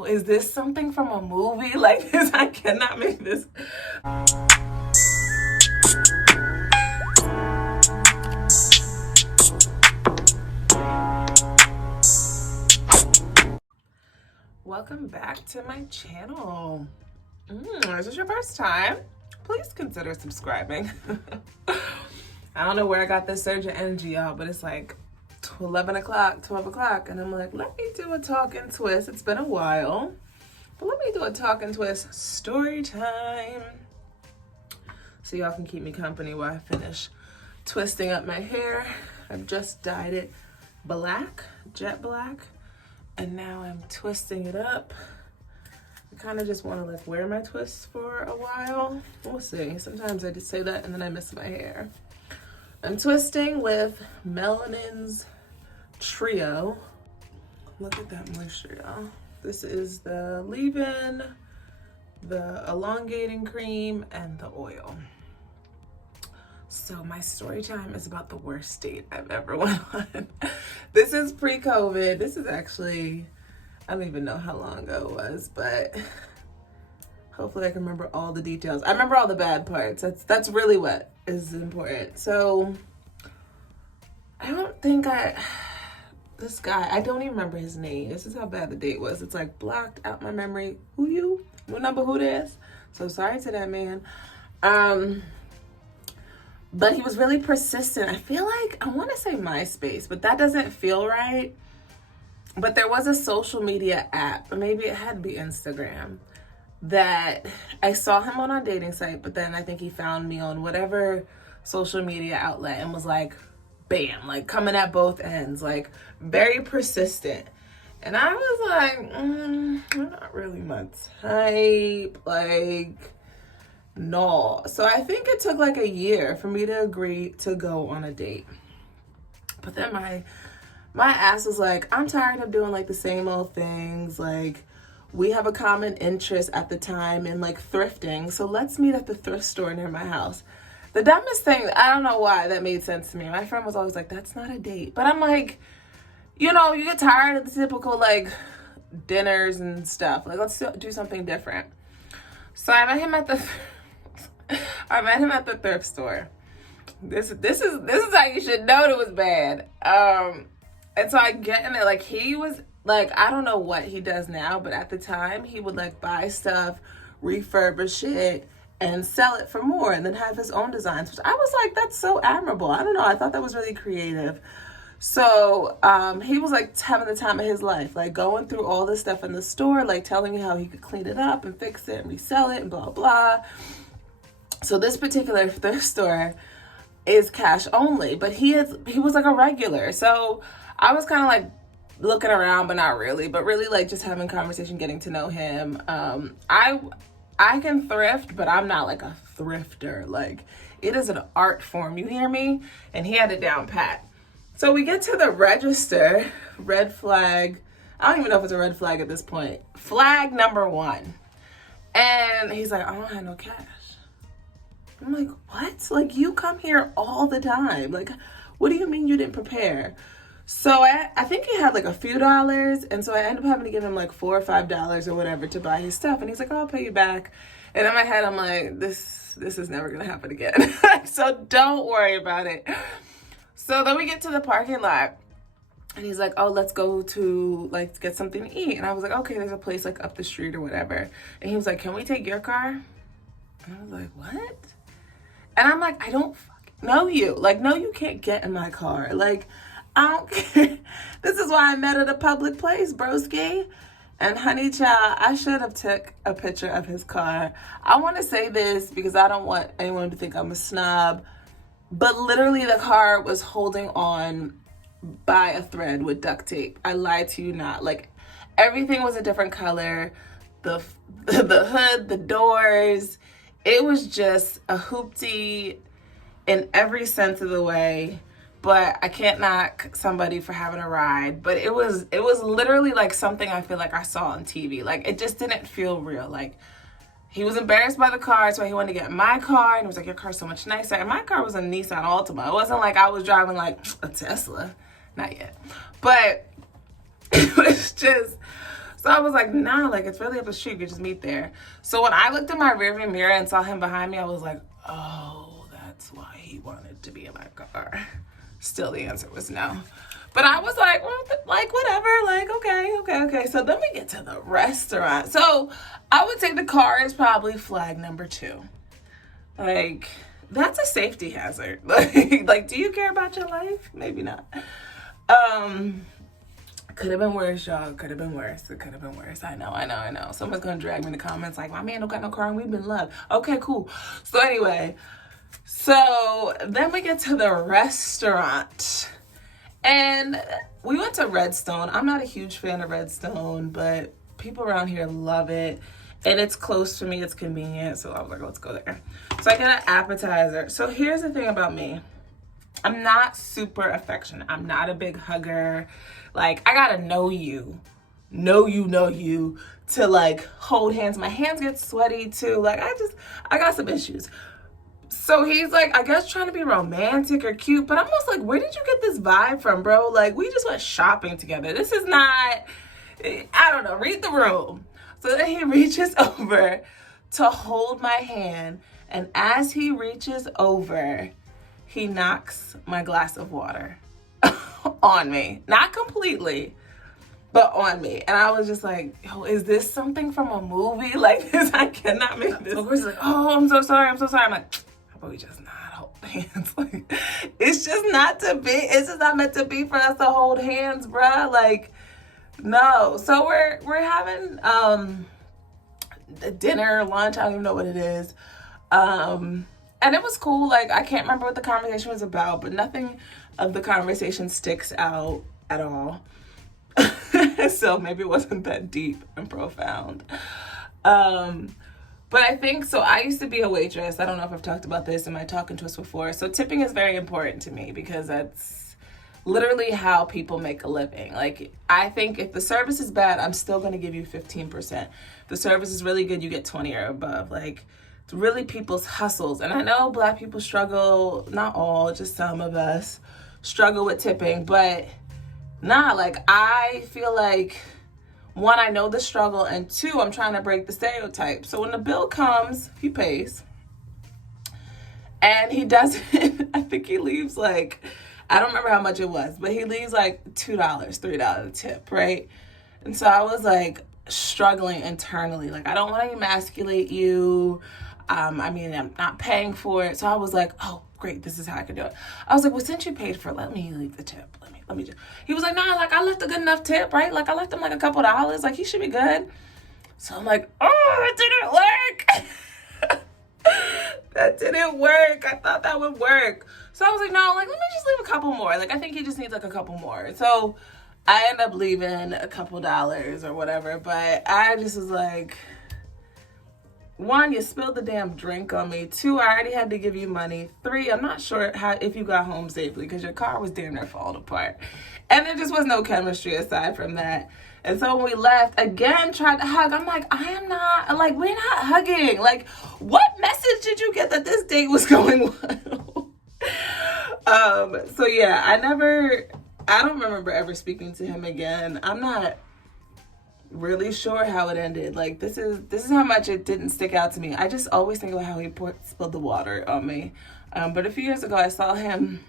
Oh, is this something from a movie? Like this, I cannot make this. Welcome back to my channel. Is this your first time? Please consider subscribing. I don't know where I got this surge of energy, y'all, but it's like 11 o'clock, 12 o'clock, and I'm like, let me do a talk and twist. It's been a while, but let me do a talk and twist story time so y'all can keep me company while I finish twisting up my hair. I've just dyed it black, jet black, and now I'm twisting it up. I kind of just want to like wear my twists for a while. We'll see. Sometimes I just say that and then I miss my hair. I'm twisting with Melanin's Trio. Look at that moisture, y'all. This is the leave-in, the elongating cream, and the oil. So my story time is about the worst date I've ever went on. This is pre-COVID. This is actually, I don't even know how long ago it was, but hopefully I can remember all the details. I remember all the bad parts. That's really what is important. So I don't think this guy, I don't even remember his name. This is how bad the date was. It's like blocked out my memory. Who you? No number who this? So sorry to that man. But he was really persistent. I feel like, I want to say MySpace, but that doesn't feel right. But there was a social media app, or maybe it had to be Instagram, that I saw him on a dating site, but then I think he found me on whatever social media outlet and was like, bam, like coming at both ends, like very persistent. And I was like, not really my type, like, no. So I think it took like a year for me to agree to go on a date. But then my ass was like, I'm tired of doing like the same old things. Like, we have a common interest at the time in like thrifting, so let's meet at the thrift store near my house. The dumbest thing, I don't know why that made sense to me. My friend was always like, that's not a date. But I'm like, you know, you get tired of the typical like dinners and stuff. Like, let's do something different. So I met him at the thrift store. This is how you should know it was bad. And so I get in there, like he was like, I don't know what he does now, but at the time he would like buy stuff, refurbish it, and sell it for more, and then have his own designs, which I was like, that's so admirable. I don't know, I thought that was really creative. So he was like having the time of his life, like going through all this stuff in the store, like telling me how he could clean it up and fix it and resell it and blah, blah. So this particular thrift store is cash only, but he was like a regular. So I was kind of like looking around, but not really, but really like just having conversation, getting to know him. I can thrift, but I'm not like a thrifter. Like, it is an art form, you hear me? And he had it down pat. So we get to the register, red flag. I don't even know if it's a red flag at this point. Flag number 1. And he's like, I don't have no cash. I'm like, what? Like, you come here all the time. Like, what do you mean you didn't prepare? So I think he had like a few dollars, and so I ended up having to give him like $4 or $5 or whatever to buy his stuff. And he's like, oh, I'll pay you back. And in my head, I'm like, this is never gonna happen again. So don't worry about it. So then we get to the parking lot, and he's like, oh, let's go to like get something to eat. And I was like, okay, there's a place like up the street or whatever. And he was like, can we take your car? And I was like, what? And I'm like, I don't know you. Like, no, you can't get in my car. Like, I don't care. This is why I met at a public place, broski. And honey child, I should have took a picture of his car. I want to say this because I don't want anyone to think I'm a snob, but literally the car was holding on by a thread with duct tape. I lied to you not. Like, everything was a different color. The hood, the doors, it was just a hoopty in every sense of the way. But I can't knock somebody for having a ride. But it was literally like something I feel like I saw on TV. Like, it just didn't feel real. Like, he was embarrassed by the car, so he wanted to get my car. And he was like, your car's so much nicer. And my car was a Nissan Altima. It wasn't like I was driving like a Tesla. Not yet. But it was just So I was like, nah, like it's really up the street. You could just meet there. So when I looked in my rearview mirror and saw him behind me, I was like, oh, that's why he wanted to be in my car. Still, the answer was no. But I was like, well, like, whatever. Like, okay. So then we get to the restaurant. So I would say the car is probably flag number 2. Like, that's a safety hazard. Like, do you care about your life? Maybe not. Could have been worse, y'all. Could have been worse. It could have been worse. I know. Someone's going to drag me in the comments like, my man don't got no car and we've been loved. Okay, cool. So anyway, so then we get to the restaurant. And we went to Redstone. I'm not a huge fan of Redstone, but people around here love it. And it's close to me. It's convenient. So I was like, let's go there. So I get an appetizer. So here's the thing about me. I'm not super affectionate. I'm not a big hugger. Like, I gotta know you to like hold hands. My hands get sweaty too. Like, I got some issues. So he's like, I guess trying to be romantic or cute, but I'm almost like, where did you get this vibe from, bro? Like, we just went shopping together. This is not, I don't know, read the room. So then he reaches over to hold my hand, and as he reaches over, he knocks my glass of water on me. Not completely, but on me. And I was just like, yo, is this something from a movie? Like this, I cannot make this. Of course, he's like, oh, I'm so sorry. I'm like, how about we just not hold hands? Like, it's just not to be. It's just not meant to be for us to hold hands, bruh. Like, no. So we're having dinner, lunch. I don't even know what it is. And it was cool. Like, I can't remember what the conversation was about, but nothing of the conversation sticks out at all. So maybe it wasn't that deep and profound. But I think, so I used to be a waitress. I don't know if I've talked about this in my Talking Twist before. So tipping is very important to me because that's literally how people make a living. Like, I think if the service is bad, I'm still going to give you 15%. If the service is really good, you get 20 or above. Like, it's really people's hustles. And I know Black people struggle, not all, just some of us struggle with tipping, but nah, like, I feel like, 1, I know the struggle, and 2, I'm trying to break the stereotype. So when the bill comes, he pays. And he doesn't, I think he leaves like, I don't remember how much it was, but he leaves like $2, $3 tip, right? And so I was like struggling internally. Like, I don't want to emasculate you. I mean, I'm not paying for it. So I was like, oh, great, this is how I can do it. I was like, well, since you paid for it, let me leave the tip. Let me just. He was like, nah, like, I left a good enough tip, right? Like, I left him like a couple dollars. Like, he should be good. So I'm like, oh, it didn't work. That didn't work. I thought that would work. So I was like, no, like, let me just leave a couple more. Like, I think he just needs like a couple more. So I end up leaving a couple dollars or whatever. But I just was like, 1, you spilled the damn drink on me. 2, I already had to give you money. 3, I'm not sure if you got home safely because your car was damn near falling apart. And there just was no chemistry aside from that. And so when we left, again, tried to hug. I'm like, I am not, like, we're not hugging. Like, what message did you get that this date was going well? So yeah, I don't remember ever speaking to him again. I'm not really sure how it ended. Like, this is how much it didn't stick out to me. I just always think about how he spilled the water on me. But a few years ago, I saw him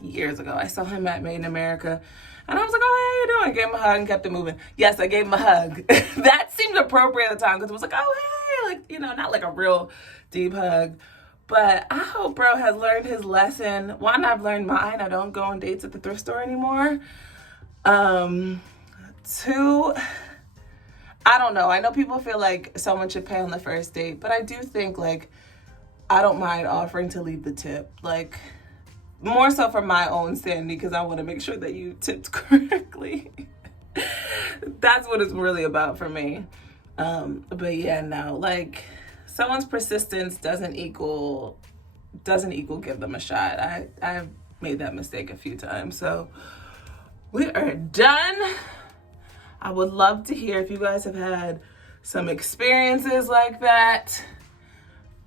at Made in America, and I was like, oh, hey, how you doing? I gave him a hug and kept it moving. Yes, I gave him a hug. That seemed appropriate at the time because it was like, oh, hey, like, you know, not like a real deep hug. But I hope bro has learned his lesson. 1, I've learned mine. I don't go on dates at the thrift store anymore. 2, I don't know. I know people feel like someone should pay on the first date, but I do think, like, I don't mind offering to leave the tip. Like, more so for my own sanity, because I want to make sure that you tipped correctly. That's what it's really about for me. But yeah, no, like, someone's persistence doesn't equal give them a shot. I've made that mistake a few times. So we are done. I would love to hear if you guys have had some experiences like that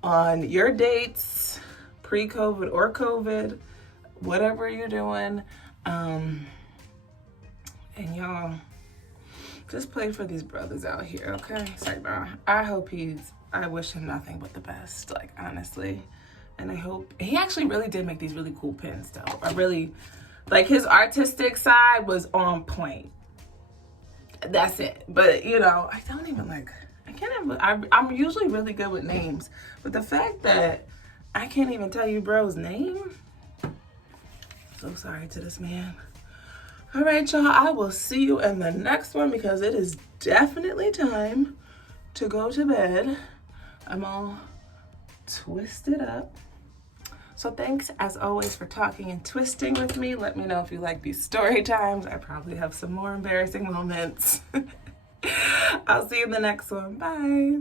on your dates, pre-COVID or COVID, whatever you're doing. And y'all, Just pray for these brothers out here, okay? Sorry, bro. I wish him nothing but the best, like, honestly. And I hope, he actually really did make these really cool pins, though. I really, like, his artistic side was on point. That's it. But, you know, I don't even, like, I can't even, I'm usually really good with names. But the fact that I can't even tell you bro's name, so sorry to this man. All right, y'all, I will see you in the next one because it is definitely time to go to bed. I'm all twisted up. So thanks, as always, for talking and twisting with me. Let me know if you like these story times. I probably have some more embarrassing moments. I'll see you in the next one. Bye.